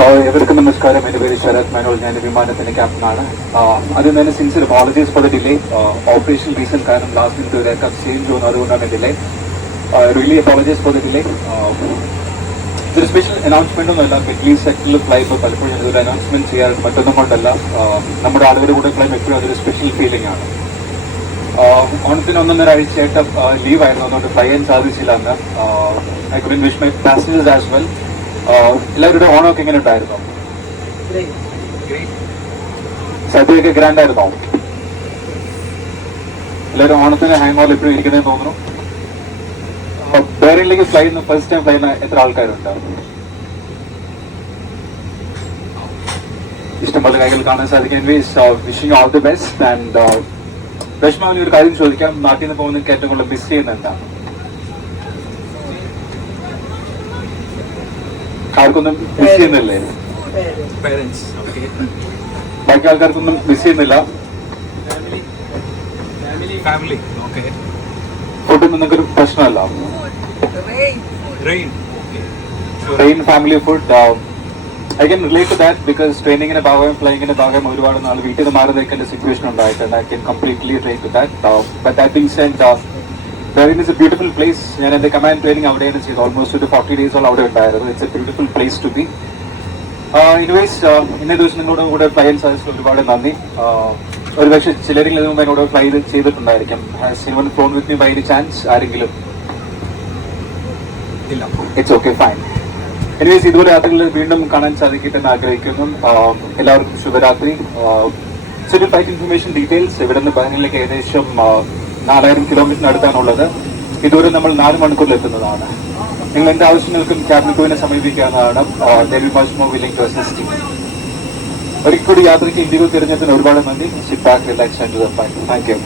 എവർക്കും നമസ്കാരം. എന്റെ പേര് ശരത് മനോജ്. ഞാൻ വിമാനത്തിന്റെ ക്യാപ്റ്റനാണ്. ആദ്യം തന്നെ sincere apologies for the delay operation reason കാരണം ലാസ്റ്റ് മിനിറ്റ് ഒരു എയർക്രാഫ്റ്റ് ചേഞ്ച് ചെയ്യുന്നു അതുകൊണ്ടാണ് delay really apologies for the delay ഇതൊരു സ്പെഷ്യൽ അനൗൺസ്മെന്റ് ഒന്നുമല്ല. ബെറ്റ്ലി സെക്ടറിൽ ഫ്ലൈ ഇപ്പോൾ പലപ്പോഴും ഞാനൊരു അനൗൺസ്മെന്റ് ചെയ്യാൻ മറ്റൊന്നും കൊണ്ടല്ല. നമ്മുടെ ആളുകളുടെ കൂടെ ഫ്ലൈ എപ്പോഴും അതൊരു സ്പെഷ്യൽ ഫീലിംഗ് ആണ്. ഓണത്തിന് ഒന്നൊന്നര ആഴ്ചയായിട്ട് ലീവ് ആയിരുന്നു. അതുകൊണ്ട് ഫ്ലൈ ചെയ്യാൻ സാധിച്ചില്ല അന്ന്. I couldn't wish my passengers as well എല്ലാവരുടെ ഓണമൊക്കെ എങ്ങനെ ഉണ്ടായിരുന്നു? സദ്യയൊക്കെ ഗ്രാൻഡ് ആയിരുന്നോ എല്ലാവരും ഓണത്തിന് ഹാങ് എപ്പോഴും ഇരിക്കുന്നതെന്ന് തോന്നുന്നു. ബേറിലേക്ക് ഫ്ലൈ ഫസ്റ്റ് ടൈം ഫ്ലൈ എത്ര ആൾക്കാരുണ്ട്? ഇഷ്ടംപോലെ കൈകൾ കാണാൻ സാധിക്കും. Wishing all the best and രശ്മാവിന് ഒരു കാര്യം ചോദിക്കാം. നാട്ടിൽ നിന്ന് പോകുന്ന ഏറ്റവും കൂടുതൽ മിസ് ചെയ്യുന്ന എന്താണ്? ആർക്കൊന്നും മിസ് ചെയ്യുന്നില്ലേ? ബാക്കി ആൾക്കാർക്കൊന്നും മിസ് ചെയ്യുന്നില്ല. ഫുഡ് നിങ്ങൾക്കൊരു പ്രശ്നമല്ല. Rain family food I can relate to that because ട്രെയിനിങ്ങിന്റെ ഭാഗമായും ഫ്ലൈങ്ങിന്റെ ഭാഗമായും ഒരുപാട് നാൾ വീട്ടിൽ നിന്ന് മാറി നിൽക്കേണ്ട സിറ്റുവേഷൻ ഉണ്ടായിട്ടുണ്ട്. I can completely relate to that but that being said Bahrain is a beautiful place ഞാൻ എന്റെ കമാൻഡ് ട്രെയിനിങ് അവിടെയാണ് ചെയ്തത്. ഓൾമോസ്റ്റ് ഒരു ഫോർട്ടി ഡേയ്സോളം അവിടെ ഉണ്ടായിരുന്നു. It's a beautiful place to be in ways ഇന്നേ ദിവസം നിങ്ങളോട് കൂടെ ഫ്ലൈ ചെയ്യാൻ സാധിച്ചത് ഒരുപാട് നന്ദി. ഒരുപക്ഷെ ചിലരിൽ നിന്നും എന്നോട് fly ചെയ്തിട്ടുണ്ടായിരിക്കും. Has even flown with me by any chance ആരെങ്കിലും? ഇല്ല. ഇറ്റ്സ് ഓക്കെ ഫൈൻ എനിവേസ് ഇതുവരെ രാത്രികളിൽ വീണ്ടും കാണാൻ സാധിക്കട്ടെ എന്ന് ആഗ്രഹിക്കുന്നു. എല്ലാവർക്കും ശുഭരാത്രി. ചെറിയ ഫ്ലൈറ്റ് ഇൻഫർമേഷൻ ഡീറ്റെയിൽസ് ഇവിടെ നിന്ന് ബഹ്റിനിലേക്ക് ഏകദേശം നാലായിരം കിലോമീറ്ററിന് അടുത്താണുള്ളത്. ഇതുവരെ നമ്മൾ നാല് മണിക്കൂറിൽ എത്തുന്നതാണ്. നിങ്ങൾ എന്റെ ആവശ്യങ്ങൾക്കും ക്യാബിനറ്റ് ക്രൂവിനെ സമീപിക്കാവുന്നതാണ് much more willing to assist ഒരിക്കൽ കൂടി യാത്രയ്ക്ക് ഇന്ത്യയിൽ തിരഞ്ഞെടുപ്പിന് ഒരുപാട് നന്ദി. Sit back relax and thank you